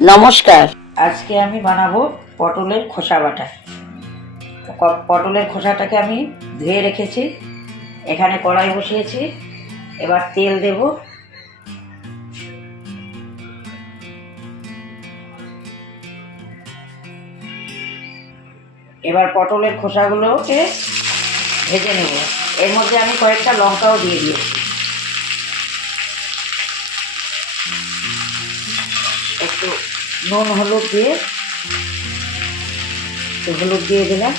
নমস্কার। আজকে আমি বানাবো পটলের খোসা বাটা। পটলের খোসাটাকে আমি ধুয়ে রেখেছি, এখানে কড়াই বসিয়েছি। এবার তেল দেব। এবার পটলের খোসাগুলোকে ভেজে নেব। এর মধ্যে আমি কয়েকটা লঙ্কাও দিয়ে দিয়েছি। একটু নুন হলুদ দিয়ে হলুদ দিয়ে দিলাম।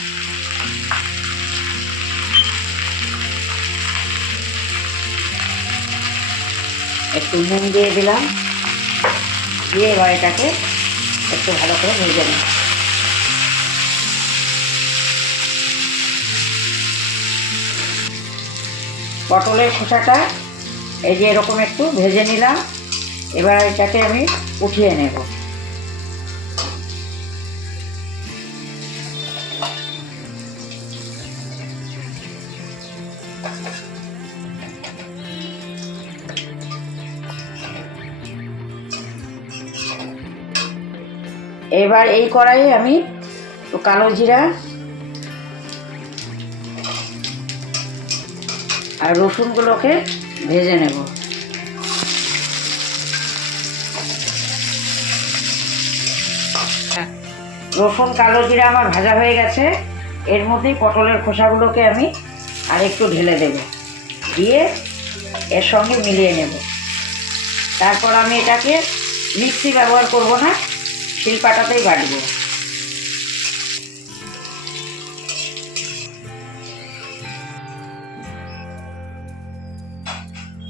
একটু নুন দিয়ে দিলাম, দিয়ে এবার এটাকে একটু ভালো করে ভেজে নেব। পটলের খোসাটা এই যে এরকম একটু ভেজে নিলাম। এবার এটাকে আমি উঠিয়ে নেব। এবার এই কড়াইয়ে আমি কালো জিরা আর রসুনগুলোকে ভেজে নেব। রসুন কালো জিরা আমার ভাজা হয়ে গেছে। এর মধ্যেই পটলের খোসাগুলোকে আমি আর একটু ঢেলে দেব, দিয়ে এর সঙ্গে মিলিয়ে নেব। তারপর আমি এটাকে মিক্সি ব্যবহার করব না, শিলপাটাতেই বাটবো।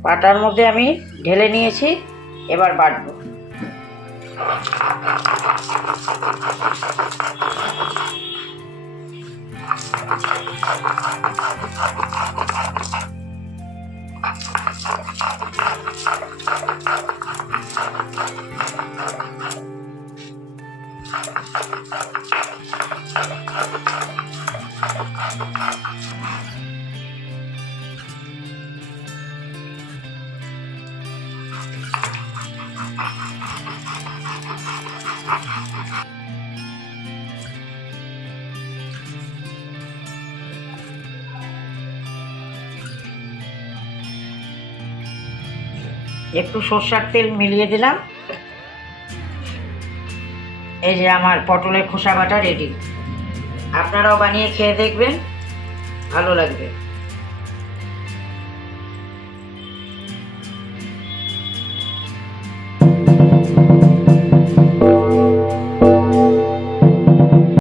পাটার মধ্যে আমি ঢেলে নিয়েছি, এবার বাটবো। একটু সরষের তেল মিলিয়ে দিলাম। এই যে আমার পটলের খোসা বাটা রেডি। আপনারাও বানিয়ে খেয়ে দেখবেন, ভালো লাগবে।